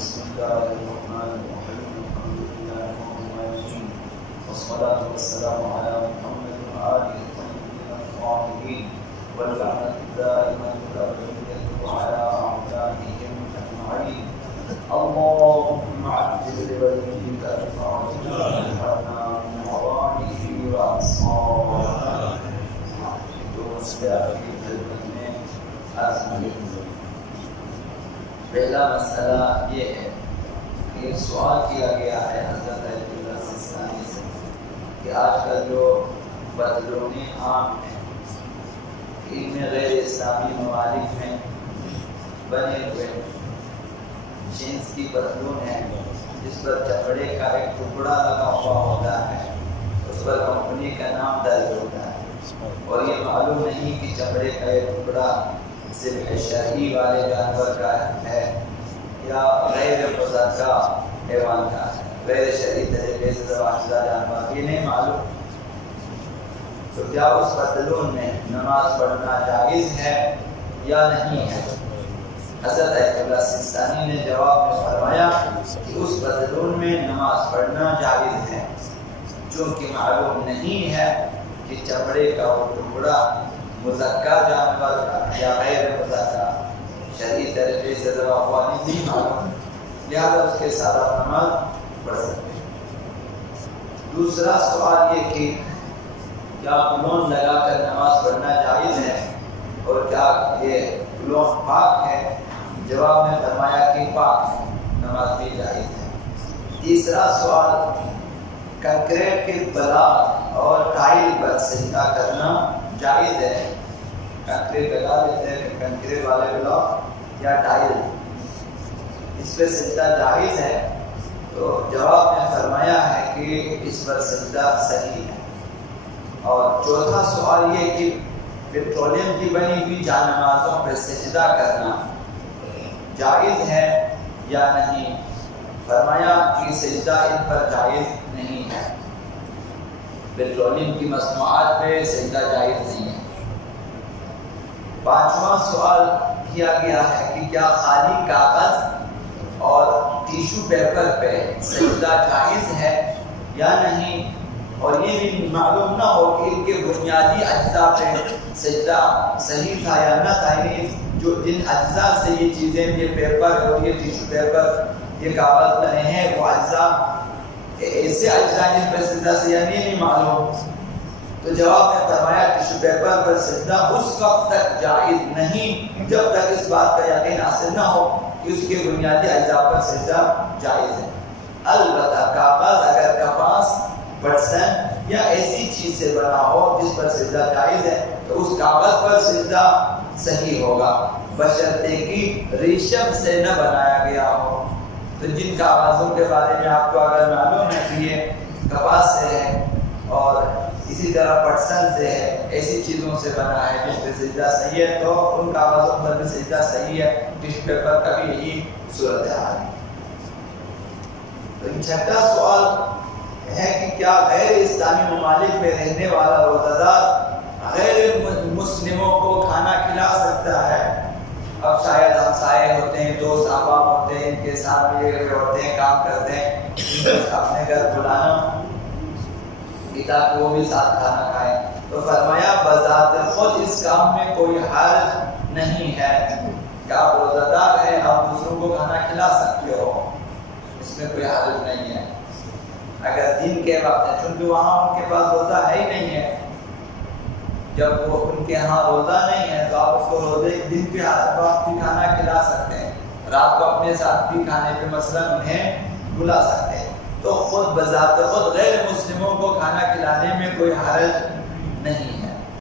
بسم الله الرحمن الرحيم الحمد لله رب العالمين والصلاة والسلام على محمد وآله الطيبين الطاهرين واللعنة الدائمة الأبدية على أعدائهم أجمعين. اللهم عجل لوليك الفرج واجعلنا من ورائه وأنصاره وأصلح في خدمته. پہلا مسئلہ یہ ہے کہ سوال کیا گیا ہے حضرت ایت اللہ سستانی سے کہ آج کل جو پتلونیں عام ہیں ان میں غیر اسلامی ممالک میں بنے ہوئے جینس کی پتلون ہے جس پر چمڑے کا ایک ٹکڑا لگا ہوا ہوتا ہے، اس پر کمپنی کا نام درج ہوتا ہے اور یہ معلوم نہیں کہ چمڑے کا یہ ٹکڑا صرف شرعی والے جانور کا ہے یا غیر مزکا حیوان کا ہے، غیر شرعی طریقے سے ذبح شدہ جانور، یہ نہیں معلوم. تو کیا اس پتلون میں نماز پڑھنا جائز ہے یا نہیں ہے؟ حضرت ایت اللہ سستانی نے جواب میں فرمایا کہ اس پتلون میں نماز پڑھنا جائز ہے، چونکہ معلوم نہیں ہے کہ چمڑے کا وہ ٹکڑا مزکا جانور کا یا غیر مزکا شرعی طریقے سے ذبح ہوا نہیں معلوم، لہذا اس کے ساتھ آپ نماز پڑھ سکتے ہیں. دوسرا سوال یہ کہ کیا کلون لگا کر نماز پڑھنا جائز ہے اور کیا یہ کلون پاک ہے؟ جواب میں فرمایا کہ پاک ہے، نماز بھی جائز ہے. تیسرا سوال کنکریٹ کے بلاک اور ٹائل پر سجدہ کرنا جائز ہے؟ کنکریٹ لگا دیتے ہیں، کنکریٹ والے بلاک یا ٹائل، اس پہ سجدہ جائز ہے؟ تو جواب میں فرمایا ہے کہ اس پر سجدہ صحیح ہے. اور چوتھا سوال یہ کہ پیٹرولیم کی بنی ہوئی جانمازوں پہ سجدہ کرنا جائز ہے یا نہیں؟ فرمایا کہ سجدہ ان پر جائز نہیں ہے، پیٹرولیم کی مصنوعات پہ سجدہ جائز نہیں ہے. پانچواں سوال کیا گیا ہے کہ کیا خالی کاغذ اور ٹیشو پیپر پہ سجدہ جائز ہے یا نہیں، اور یہ بھی معلوم نہ ہو کہ ان کے بنیادی اجزاء پہ سجدہ صحیح تھا یا نہ تھا، یعنی جو جن اجزاء سے یہ چیزیں، یہ پیپر اور یہ ٹیشو پیپر، یہ کاغذ بنے ہیں، وہ اجزاء ایسے اجزاء جن پر سجدہ سے یعنی نہیں معلوم. تو جواب میں فرمایا ٹیشو پیپر پر سجدہ اس وقت تک جائز نہیں جب تک اس بات کا یقین حاصل نہ ہو کہ اس کے بنیادی اجزاء پر سجدہ جائز ہے. البتہ کاغذ اگر کپاس، پٹسن یا ایسی چیز سے بنا ہو جس پر سجدہ جائز ہے تو اس کاغذ پر سجدہ صحیح ہوگا، بشرطے کہ ریشم سے نہ بنایا گیا ہو. تو جن کاغذوں کے بارے میں آپ کو اگر معلوم ہے کہ یہ کپاس سے ہے اور اسی طرح پٹسن سے ہے، ایسی چیزوں سے بنا ہے جس پہ سجدہ صحیح ہے، تو ان کاغذوں پر بھی سجدہ صحیح ہے. ٹیشو پیپر کا بھی یہی صورتحال ہے. تو چھٹا سوال ہے کہ کیا غیر اسلامی ممالک میں رہنے والا روزہ دار غیر مسلموں کو کھانا کھلا سکتا ہے؟ اب شاید ہمسائے ہوتے ہیں، دوست احباب ہوتے ہیں، ان کے ساتھ ملے ہوئے ہوتے ہیں، کام کرتے ہیں، اپنے گھر بلانا تاکہ وہ بھی ساتھ کھانا کھائیں. تو فرمایا بذات خود اس کام میں کوئی حرج نہیں ہے کہ آپ روزہ دار ہیں، آپ دوسروں کو کھانا کھلا سکتے ہو، اس میں کوئی حرج نہیں ہے. اگر دن کے وقت ہے، چونکہ وہاں ان کے پاس روزہ ہے ہی نہیں ہے، جب وہ ان کے ہاں روزہ نہیں ہے تو آپ اس کو روزے دن کے وقت بھی کھانا کھلا سکتے ہیں، رات کو اپنے ساتھ بھی کھانے پہ مثلا انہیں بلا سکتے ہیں. تو خود بذات خود غیر مسلموں کو کھانا کھلانے میں کوئی حرج نہیں ہے.